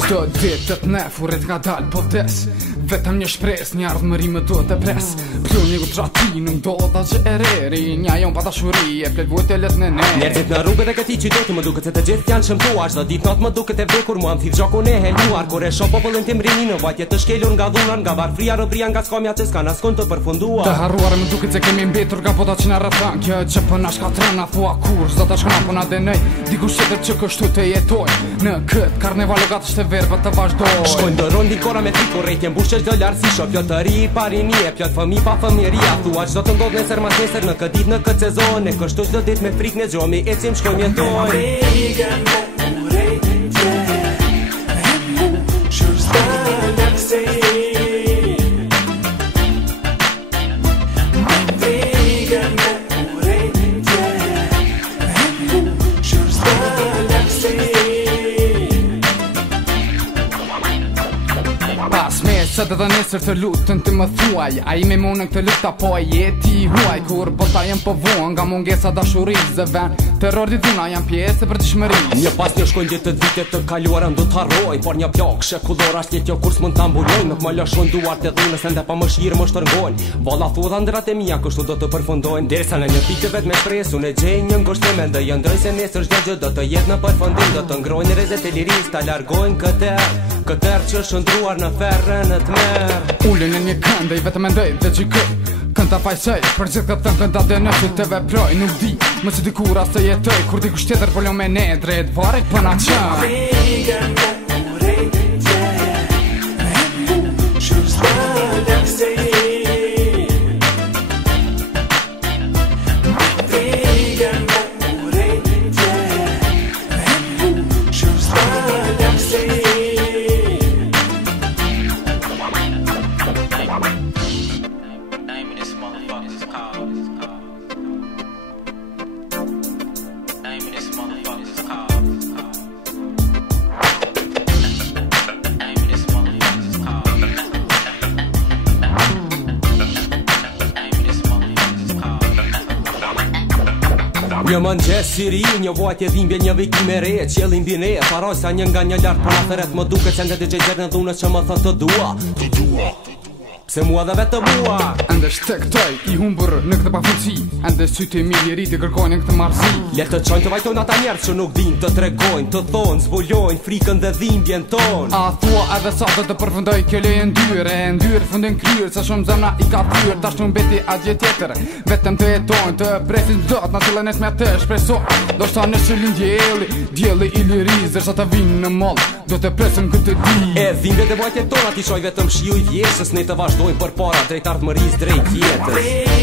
Çdo ditë të t'nefurit nga dal po des vetëm një shpres, një ardhmëri më duhet e pres. Plu një gutrati, nuk do ta që e reri. Nja jon pa dashuri, e plet vujt e let në ne. Njerëzit në rrugët e këtij qyteti më duket se të gjithë janë shëmtuar. Çdo ditë natë më duket e vdekur, mua më thith gjakun e heluar. Kur e shoh popullin tim rini në vajtje të shkelur nga dhuna, nga varfria robria, nga skamja që s'kan askund të përfunduar. Të harruar më duket se kemi mbetur nga bota që na rrethon. Kjo që po na shkatron na thua kur, s'do ta shkona po na dënoj. Dikush tjetër që kështu të jetoj. Në kët karneval gatësh të verbët të vazhdoj. Shkojnë dorën dikora me fiku rreth mbushë çdo lartësi. Plotëri parini e plot fëmi pa fëmijëria. Thua çdo të ndodh nesër mas nesër në këtë ditë në këtë sezon. E kështu çdo ditë me frikë në xhomi ecim shkojmë jetojmë. Sa të dhe nesër të lutën të më thuaj, a i me monën këtë luta po a jeti huaj. Kur bota jem po vuan nga mungesa dashuris dhe ven terror dhuna jam pjesë për të shmëris. Një pas një shkojnë ditë të vitet të kaluara ndo të harroj. Por një plak shekullor ashtë jetjo kur s'mund të ambulojnë. Nuk më lëshon duart e dhunës ende pa më shirë më shtërngojnë. Valla thudha ndrat e mija kështu do të përfundojnë. Derisa në një pikë vet me shpresë unë e gjej një ngushtim ende jëndroj se nesër çdo gjë do të jetë në përfundim. Do të ngrojnë rezet e liris ta largojnë këtë që shëndruar në ferrën e tmerr. Ullin e një këndë i vetëm endoj dhe gjikë kënda fajsej, për gjithë këtë kënda dhe në që të veproj. Nuk di, më që dikur as të jetoj, kur dikush tjetër folon me ne, drejt varet për na qënë. Një mëngjes siri, një vajtje dhimbje, një vikim e re, qjellin bine, paroj sa një nga një lartë për atheret më duke që ndë të gjegjer në dhunës që më thë të dua. Se mua dhe vetë mua Ende shtektoj i humbur në këtë pafësi. Ende sytë e miljeri të kërkojnë në këtë marzi. Letë të qojnë të vajtojnë ata njerë që nuk din të tregojnë, të thonë, zbulojnë frikën dhe dhimbjen tonë. A thua edhe sa dhe të përfundoj kjo leje ndyrë. E ndyrë fundin kryrë, sa shumë zemna i ka thyrë. Ta shumë beti agje tjetër, vetëm të jetojnë. Të presin dot, në cilën esme të shpresojnë. Do shta nëse lind djeli i liris. Dërsa të vinë në moll, do të presim këtë di. E dhimbjet e vajtje tona ti shoj vetëm shiu i vjesës. Ne të vazhdojmë për para drejt ardhmëris drejt jetës.